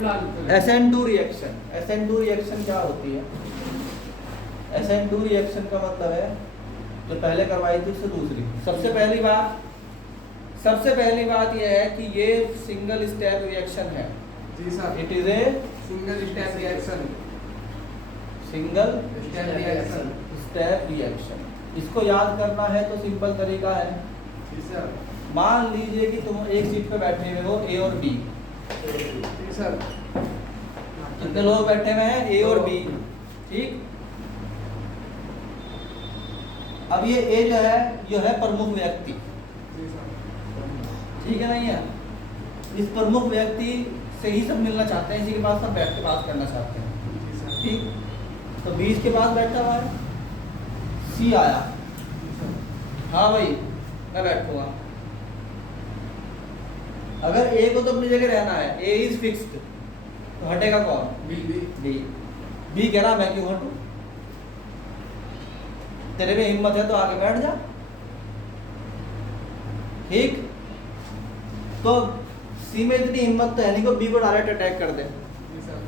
SN2 reaction. SN2 reaction क्या होती है? SN2 रिएक्शन का मतलब है जो पहले करवाई थी उससे दूसरी। सबसे पहली बात यह है कि ये सिंगल स्टेप रिएक्शन है। जी sir. It is a single step reaction. Single reaction. Step reaction. इसको याद करना है तो सिंपल तरीका है। जी सर। मान लीजिए कि तुम एक सीट पे बैठे हुए हो ए और बी। जी सर। कितने लोग बैठे हुए हैं? ए और बी। ठीक। अब ये ए जो है प्रमुख व्यक्ति। जी सर। ठीक है नहीं है? इस प्रमुख व्यक्ति से ही सब मिलना चाहते हैं, इसी के पास सब बैठ के बात करना चाहते हैं। जी सर। ठीक। तो 20 के पास बैठा हुआ है, सी आया, हाँ भाई मैं बैठूंगा। अगर ए को तो अपनी जगह रहना है, ए इज फिक्स्ड, तो हटेगा कौन? बी। बी कह रहा मैं क्यों हटूं? तेरे में हिम्मत है तो आगे बैठ जा। ठीक। तो सी में इतनी हिम्मत तो है नहीं को बी को डायरेक्ट अटैक कर दे। जी सर।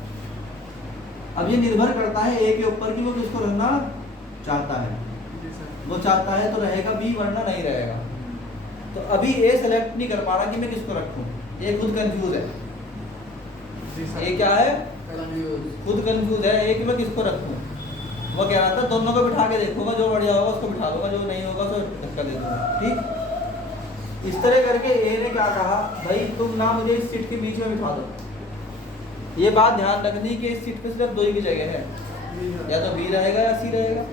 अब ये निर्भर करता है ए के ऊपर कि वो किसको रखना चाहता है। जी सर। वो चाहता है तो रहेगा बी, वरना नहीं रहेगा। तो अभी ए सेलेक्ट नहीं कर पा रहा कि मैं किसको रखूं। ये खुद कंफ्यूज है। जी सर। ए क्या है? कंफ्यूज। खुद कंफ्यूज है ए कि मैं किसको रखूं। वो कह रहा था दोनों को बिठा के देखूंगा, जो बढ़िया होगा उसको बिठा दूंगा, जो नहीं होगा तो धक्का दे दूंगा। ठीक। इस तरह करके ए ने क्या कहा, भाई तुम ना मुझे इस सीट के बीच में बिठा दो। ये बात ध्यान रखनी कि इस सीट पे सिर्फ दो ही की जगह है, या तो बी रहेगा या सी रहेगा।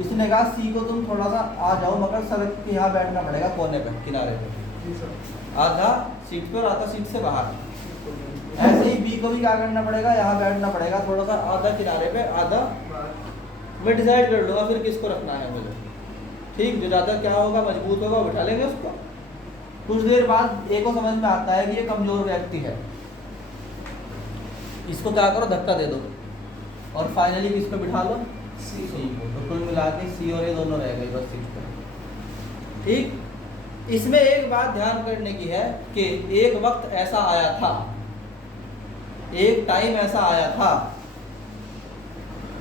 उसने कहा सी को तुम थोड़ा सा आ जाओ, मगर सड़क के यहाँ बैठना पड़ेगा, कोने पे, किनारे पे, जी सर। आधा सीट पे और आधा सीट से बाहर। ऐसे ही बी को भी क्या करना पड़ेगा, यहाँ बैठना पड़ेगा थोड़ा सा, आधा किनारे पे आधा। मैं डिसाइड कर लूँगा फिर किसको रखना है मुझे। ठीक। जो ज़्यादा क्या होगा, मजबूत होगा, वो बिठा लेंगे उसको। कुछ देर बाद ए को समझ में आता है कि ये कमजोर व्यक्ति है, इसको क्या करो, धक्का दे दो, और फाइनली किस पे बिठा लो? सी को। तो कुल मिला के सी और ए दोनों रह गए बस सीट पे। ठीक। इसमें एक बात ध्यान करने की है कि एक वक्त ऐसा आया था, एक टाइम ऐसा आया था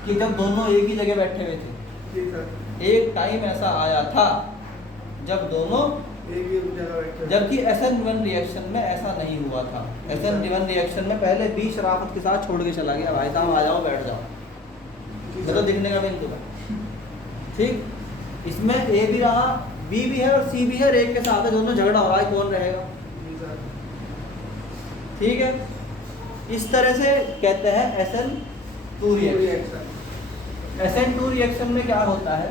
कि जब दोनों एक ही जगह बैठे हुए थे। जी सर। एक टाइम ऐसा आया था जब दोनों, एक ही जगह बैठे। जबकि SN1 रिएक्शन में ऐसा नहीं हुआ था। SN1 रिएक्शन में पहले बी शराफत के साथ छोड़ के चला गया, भाई साहब आ जाओ बैठ जाओ, मैं तो दिखने का भी इंतजार। ठीक। इसमें ए भी रहा, बी भी है और सी भी है, एक के साथ है, दोनों झगड़ा हो रहा है कौन रहेगा। जी सर। ठीक है। इस तरह से कहते हैं SN2 रिएक्शन। SN2 रिएक्शन में क्या होता है,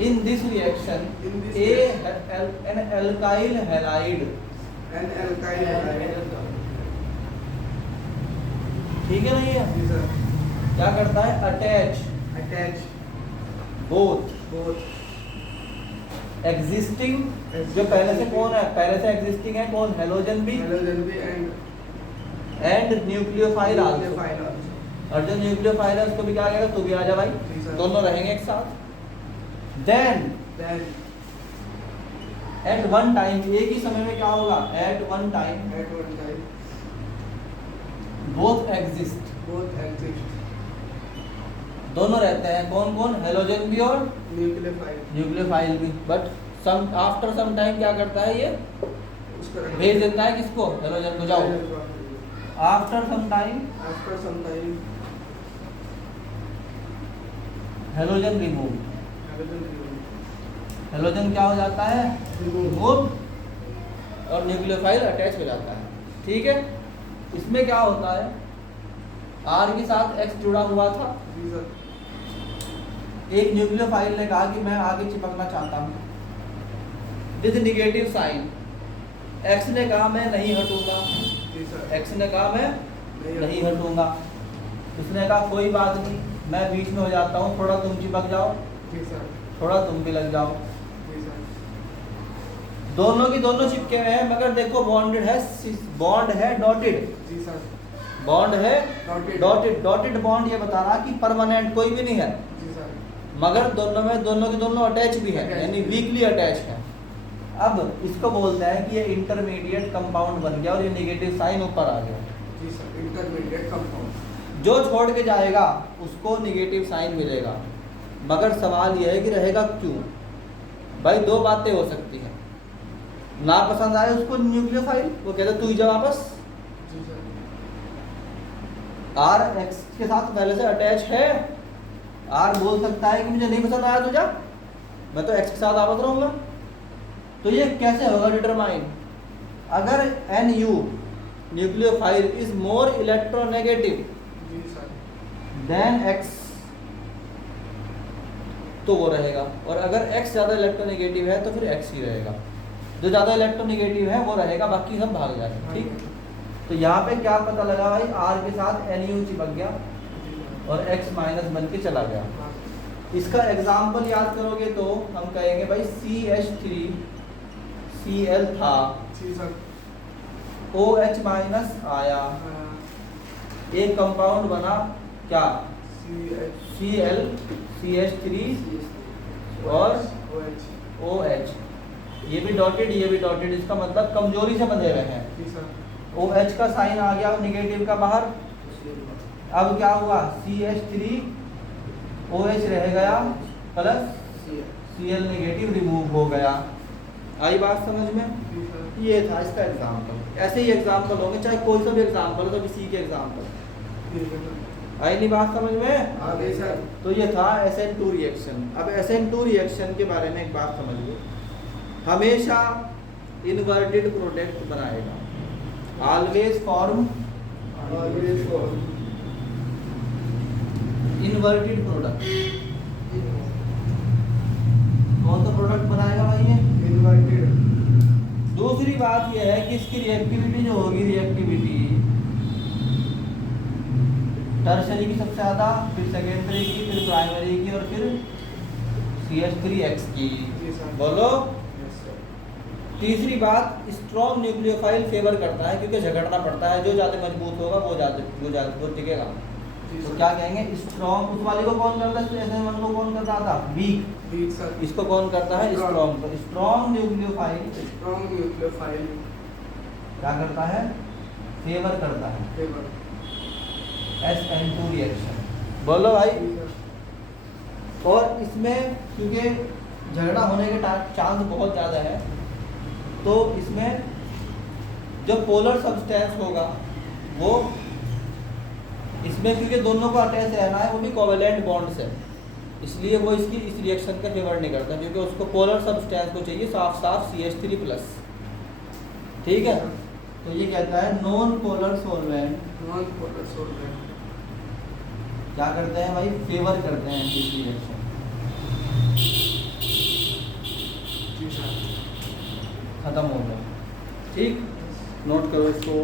in this reaction an alkyl halide, ठीक है नहीं है, जी सर। क्या करता है, अटैच बोथ एग्जिस्टिंग, जो पहले से कौन है, पहले से एग्जिस्टिंग है कौन, halogen be and nucleophile also. और जो न्यूक्लियोफाइल है उसको भी क्या कहेगा, तू भी आ जा भाई, दोनों रहेंगे एक साथ। देन एट वन टाइम, एक ही समय में क्या होगा, at one time both exist, दोनों रहते हैं, कौन कौन, हेलोजन भी और न्यूक्लियोफाइल भी। But some after some time क्या करता है, ये भेज देता है किसको, हेलोजन को, जाओ। After some time halogen remove, halogen क्या हो जाता है, रिमूव, और न्यूक्लियोफाइल अटैच हो जाता है। ठीक है। इसमें क्या होता है, R के साथ X जुड़ा हुआ था, एक न्यूक्लियोफाइल ने कहा कि मैं आगे चिपकना चाहता हूँ, विद नेगेटिव साइन। X ने कहा मैं नहीं हटूंगा, X ने कहा मैं नहीं हटूंगा। उसने कहा कोई बात नहीं, मैं बीच में हो जाता हूँ, थोड़ा तुम चिपक जाओ, थोड़ा तुम भी लग जाओ। दोनों की दोनों चिपके हुए हैं, मगर देखो बॉन्ड है डॉटेड, बॉन्ड है डॉटेड बॉन्ड, ये बता रहा कि परमानेंट कोई भी नहीं है, मगर दोनों के दोनों अटैच भी है, यानी वीकली अटैच है। अब इसको बोलते हैं कि ये इंटरमीडिएट कंपाउंड बन गया और ये नेगेटिव साइन ऊपर आ गया। जी सर, इंटरमीडिएट कंपाउंड। जो छोड़ के जाएगा उसको नेगेटिव साइन मिलेगा, मगर सवाल यह है कि रहेगा क्यों। भाई दो बातें हो सकती हैं, ना पसंद आए उसको न्यूक्लियोफाइल, वो कहते तू ही जा वापस। जी सर। आर एक्स के साथ पहले से अटैच है, आर बोल सकता है कि मुझे नहीं पसंद आया तुझा, मैं तो एक्स के साथ वापस रहूंगा। तो ये कैसे होगा डिटरमाइन, अगर a new nucleophile is more electronegative जी सर। देन एक्स तो वो रहेगा, और अगर x ज़्यादा इलेक्ट्रोनेगेटिव है तो फिर x ही रहेगा। जो ज़्यादा इलेक्ट्रोनेगेटिव है वो रहेगा, बाकी सब भाग जाएंगे। ठीक, तो यहाँ पे क्या पता लगा भाई, r के साथ NU चिपक गया और x माइनस बन के चला गया। हाँ। इसका एग्जाम्पल याद करोगे तो हम कहेंगे भाई CH3 Cl था, जी सर। OH माइनस आया, हाँ। एक कंपाउंड बना क्या, CH Cl CH3 और OH, ये भी डॉटेड ये भी डॉटेड, इसका मतलब कमजोरी से बंधे हुए हैं। जी सर। OH का साइन आ गया नेगेटिव का बाहर, अब क्या हुआ CH3 OH रह गया प्लस Cl नेगेटिव रिमूव हो गया। आई बात समझ में, जी सर। ये था इसका एग्जाम्पल। ऐसे ही एग्जाम्पल होंगे, चाहे कोई सा भी एग्जाम्पल हो, तो सी के एग्जाम्पल। ठीक है सर। आई नहीं बात समझ में? आगे सर। तो ये था SN2 रिएक्शन। अब SN2 रिएक्शन के बारे में एक बात समझिए, हमेशा इन्वर्टेड प्रोडक्ट बनाएगा, always form always for inverted product. कौन सा प्रोडक्ट बनाएगा भाई ये? इन्वर्टेड। दूसरी बात यह है कि इसकी रिएक्टिविटी जो होगी, रिएक्टिविटी टर्शरी की सबसे ज़्यादा, फिर सेकेंडरी की, फिर प्राइमरी की और फिर CH3X की। जी सर। बोलो। Yes sir. तीसरी बात, स्ट्रॉन्ग न्यूक्लियोफाइल फेवर करता है, क्योंकि झगड़ना पड़ता है, जो ज़्यादा मजबूत होगा वो टिकेगा। जी तो सर। क्या कहेंगे, स्ट्रॉन्ग। उस वाले को कौन करता है, SN1 को कौन करता था, वीक, वीक सर। इसको कौन करता है, Strong। स्ट्रॉन्ग। तो स्ट्रॉन्ग न्यूक्लियोफाइल स्ट्रॉन्ग न्यूक्लियोफाइल क्या करता है, फेवर करता है फेवर। SN2 reaction. बोलो भाई। जी सर। और इसमें क्योंकि झगड़ा होने के चांस बहुत ज़्यादा है, तो इसमें जो पोलर सब्सटेंस होगा वो इसमें, क्योंकि दोनों को अटैच रहना है, वो भी कोवेलेंट बॉन्ड से, इसलिए वो इसकी इस रिएक्शन का फेवर नहीं करता, क्योंकि उसको पोलर सब्सटेंस को चाहिए साफ साफ CH3+। ठीक है, तो ये कहता है non polar solvent non polar solvent क्या करते हैं भाई, फेवर करते हैं इस रिएक्शन। जी सर। खत्म हो गया। ठीक, नोट करो इसको।